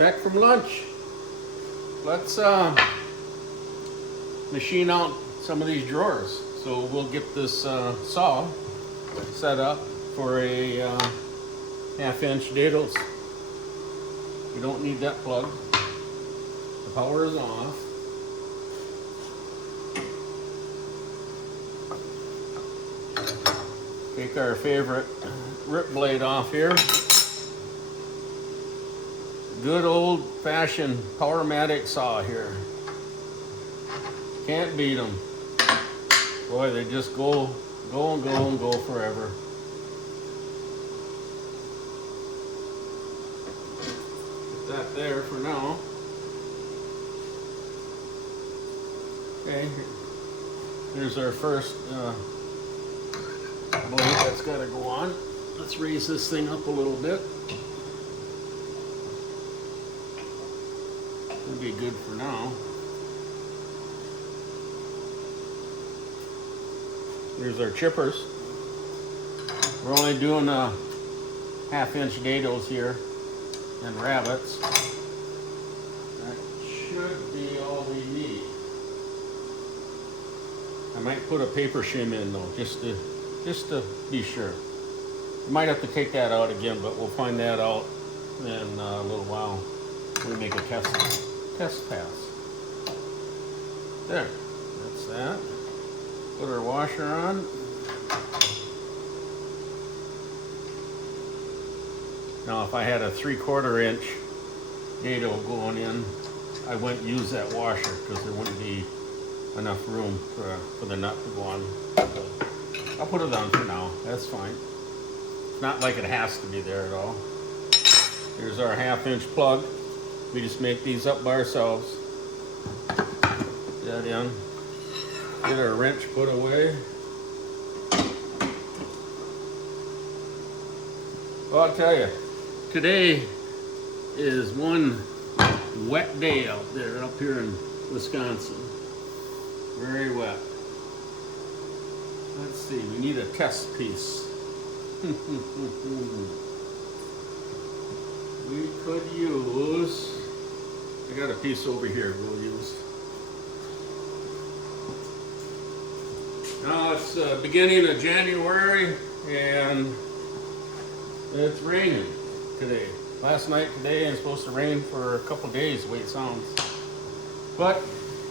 Back from lunch. Let's machine out some of these drawers. So we'll get this saw set up for a 1/2-inch dados. We don't need that plug. The power is off. Take our favorite rip blade off here. Good old-fashioned Powermatic saw here. Can't beat them. Boy, they just go and go and go forever. Put that there for now. Okay, here's our first blade that's got to go on. Let's raise this thing up a little bit. It'll be good for now. Here's our chippers. We're only doing 1/2-inch dados here and rabbits. That should be all we need. I might put a paper shim in though, just to be sure. You might have to take that out again, but we'll find that out in a little while. We make a test pass. There, that's that. Put our washer on. Now if I had a 3/4 inch dado going in, I wouldn't use that washer because there wouldn't be enough room for the nut to go on. But I'll put it on for now, that's fine. It's not like it has to be there at all. Here's our 1/2-inch plug. We just make these up by ourselves. Put that in. Get our wrench put away. Well, I'll tell you, today is one wet day out there, up here in Wisconsin. Very wet. Let's see, we need a test piece. We could use, I got a piece over here we'll use. Now it's beginning of January and it's raining today. Last night, today, and it's supposed to rain for a couple days, the way it sounds. But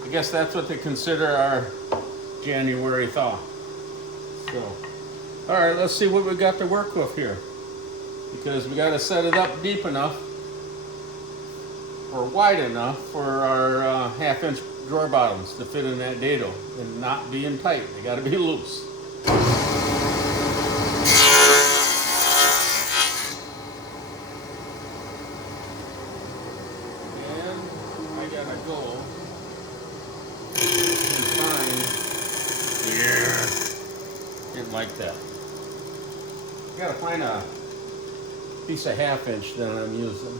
I guess that's what they consider our January thaw. So, all right, let's see what we got to work with here. Because we got to set it up deep enough or wide enough for our 1/2-inch drawer bottoms to fit in that dado and not being tight. They got to be loose. And I gotta go and find, yeah, didn't like that. I gotta find a piece of 1/2-inch that I'm using.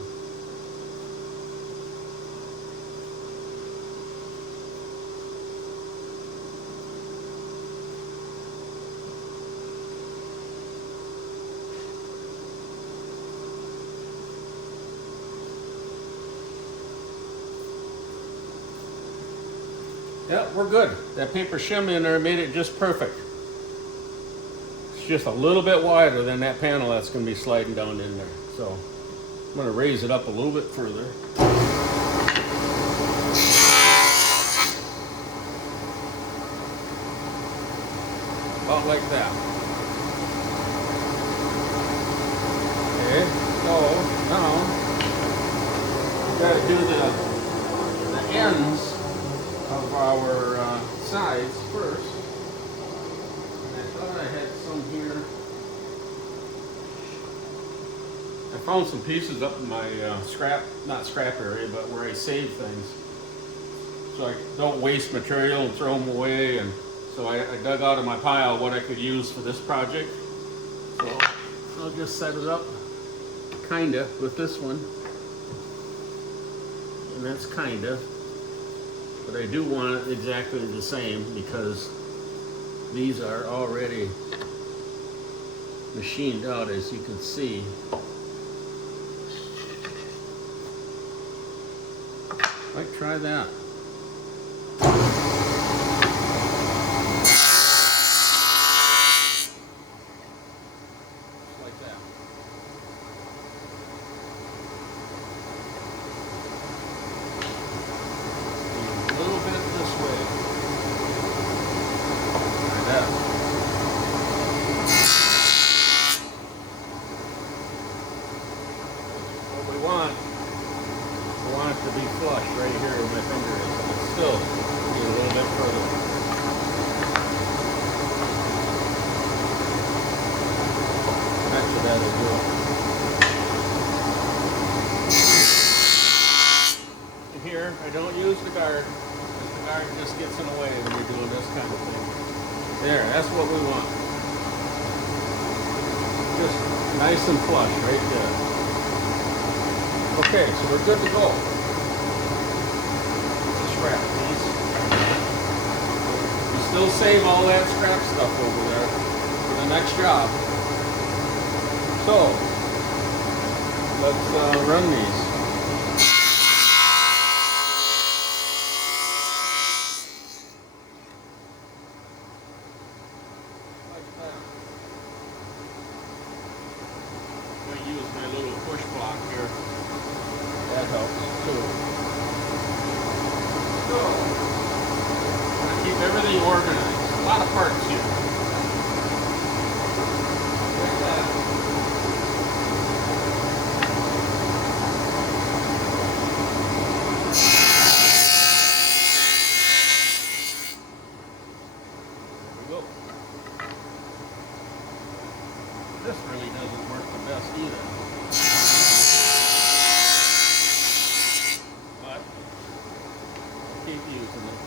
Yep, we're good. That paper shim in there made it just perfect. It's just a little bit wider than that panel that's going to be sliding down in there. So I'm going to raise it up a little bit further. About like that. Okay, so now we got to do the ends of our sides first. And I thought I had some here. I found some pieces up in my not scrap area, but where I save things. So I don't waste material and throw them away. And so I dug out of my pile what I could use for this project. So I'll just set it up kinda with this one. And that's kinda. But I do want it exactly the same because these are already machined out, as you can see. Might try that. Just like that. A little bit this way. Like that. What we want it to be flush right here where my finger is. And still need a little bit further. Actually, that'll do it. And here, I don't use the guard, because the guard just gets in the way when you're doing this kind of thing. There, that's what we want. Just nice and flush right there. Okay, so we're good to go. Scrap these. We still save all that scrap stuff over there for the next job. So, let's run these. Like that. I'm going to use my little push block here. That helps too. So, I'm going to keep everything organized. A lot of parts here. Like that. There we go. This really doesn't work the best either. Keep using it.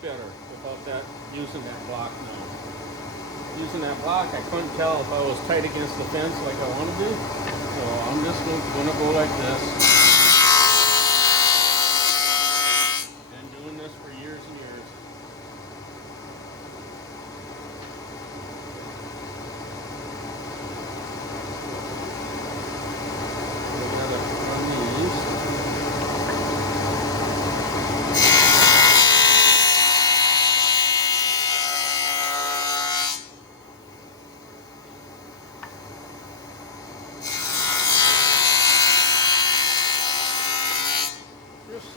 Better without that, using that block now. Using that block, I couldn't tell if I was tight against the fence like I want to do. So I'm just going to go like this. Been doing this for years and years. We're going to run these.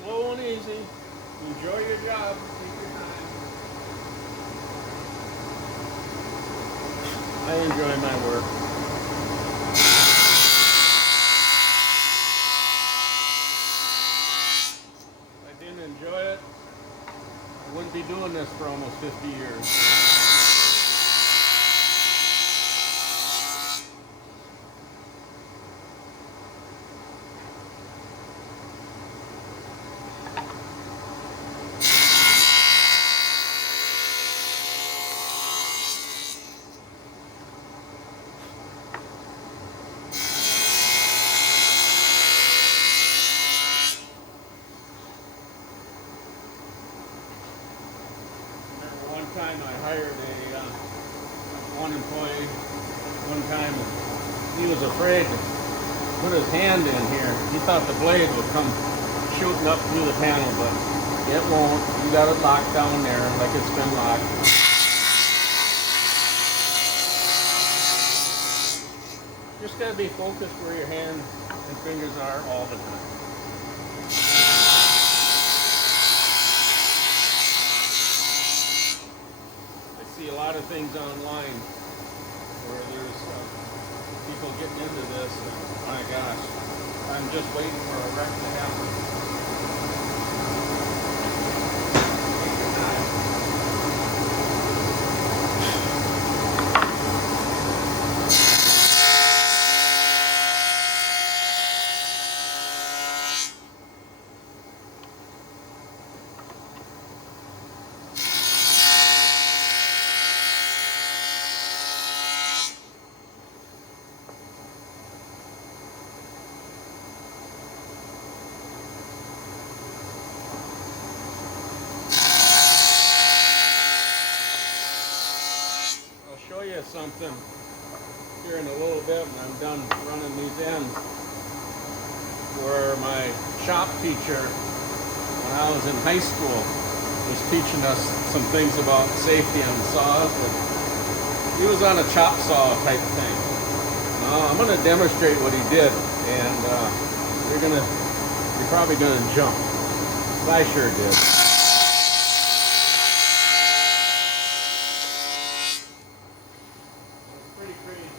Slow and easy. Enjoy your job. Take your time. I enjoy my work. If I didn't enjoy it, I wouldn't be doing this for almost 50 years. Time I hired one employee one time. He was afraid to put his hand in here. He thought the blade would come shooting up through the panel, but it won't. You got it locked down there like it's been locked. Just got to be focused where your hand and fingers are all the time. See a lot of things online where there's people getting into this, and my gosh, I'm just waiting for a wreck to happen. Take your time. something here in a little bit when I'm done running these ends. Where my shop teacher, when I was in high school, was teaching us some things about safety on saws. But he was on a chop saw type thing. I'm going to demonstrate what he did, and you're probably going to jump. I sure did. Pretty crazy.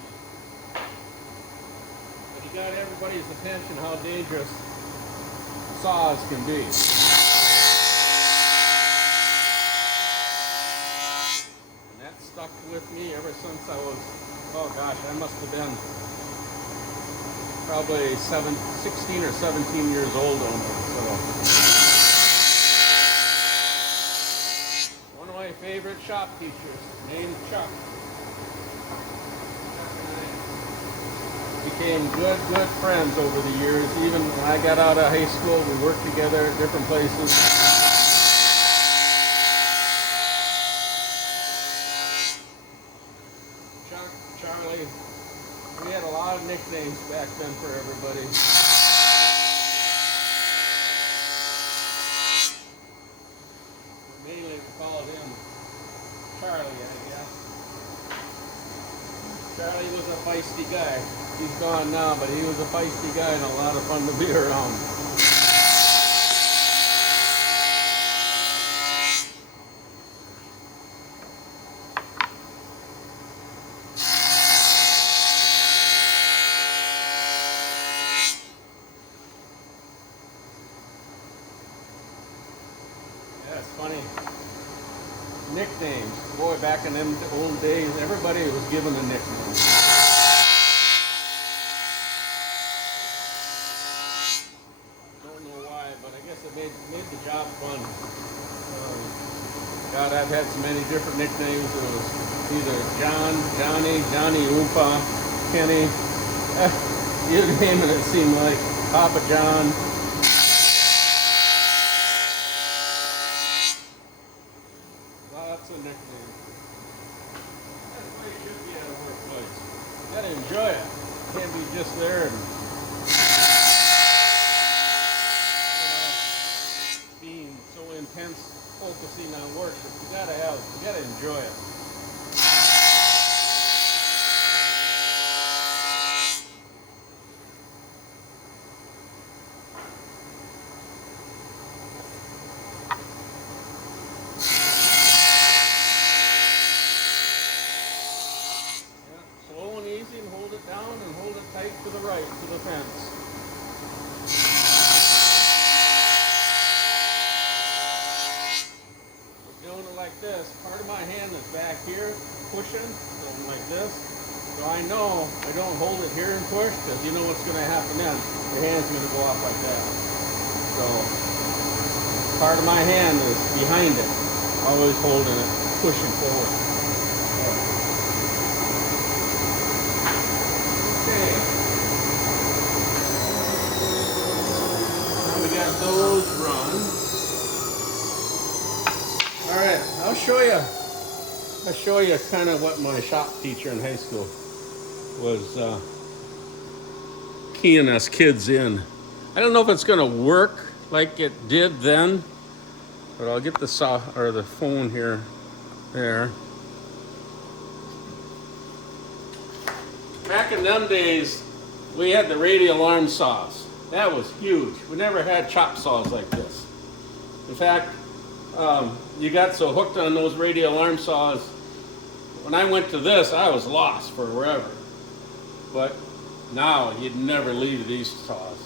But he got everybody's attention how dangerous saws can be. And that stuck with me ever since I was, oh gosh, I must have been probably 16 or 17 years old almost. So one of my favorite shop teachers, named Chuck. Became good friends over the years. Even when I got out of high school, we worked together at different places. Chuck, Charlie, we had a lot of nicknames back then for everybody. Mainly we called him Charlie, I guess. Charlie was a feisty guy. He's gone now, but he was a feisty guy and a lot of fun to be around. Yeah, it's funny. Nicknames. Boy, back in them old days, everybody was given a nickname. Made the job fun. God, I've had so many different nicknames. It was either John, Johnny, Johnny Oompa, Kenny. You name it, it seemed like. Papa John. Lots of nicknames. That's the way it should be at a workplace. You gotta enjoy it. You can't be just there and intense focusing on work, but you gotta enjoy it. Yeah, slow and easy, and hold it down and hold it tight to the right, to the fence. Like this, part of my hand is back here pushing, going like this. So I know I don't hold it here and push, because you know what's going to happen then. The hand's going to go off like that. So part of my hand is behind it, always holding it, pushing forward. Okay. Now we got those run. All right, I'll show you kind of what my shop teacher in high school was keying us kids in. I don't know if it's going to work like it did then, but I'll get the the phone here. There. Back in them days, we had the radial arm saws. That was huge. We never had chop saws like this. In fact, you got so hooked on those radial arm saws. When I went to this, I was lost forever. But now you'd never leave these saws.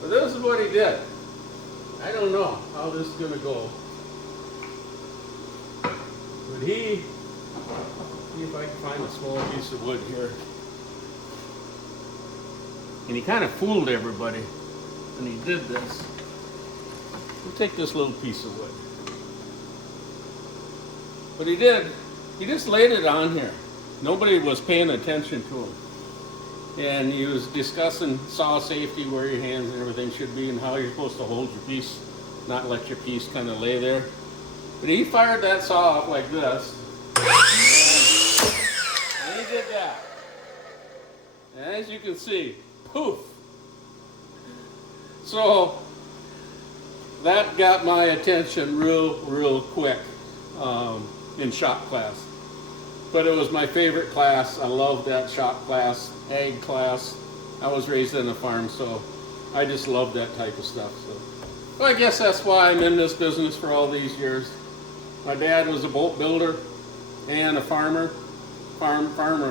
But this is what he did. I don't know how this is going to go. But see if I can find a small piece of wood here. And he kind of fooled everybody when he did this. We'll take this little piece of wood. But he just laid it on here. Nobody was paying attention to him. And he was discussing saw safety, where your hands and everything should be, and how you're supposed to hold your piece, not let your piece kind of lay there. But he fired that saw off like this. And as you can see, poof. So that got my attention real quick in shop class. But it was my favorite class. I loved that shop class, ag class. I was raised on a farm, so I just love that type of stuff. So, well, I guess that's why I'm in this business for all these years. My dad was a boat builder and a farmer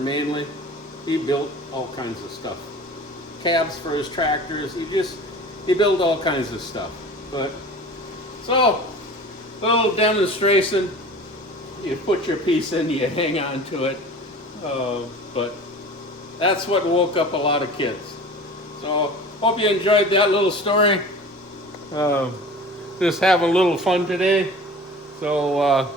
mainly. He built all kinds of stuff. Cabs for his tractors. He built all kinds of stuff. But so, little demonstration. You put your piece in, you hang on to it. But that's what woke up a lot of kids. So hope you enjoyed that little story. Just having a little fun today. So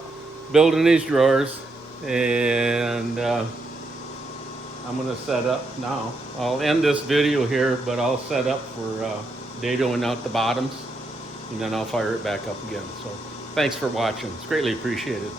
building these drawers, and I'm gonna set up now. I'll end this video here, but I'll set up for dadoing out the bottoms, and then I'll fire it back up again. So thanks for watching. It's greatly appreciated.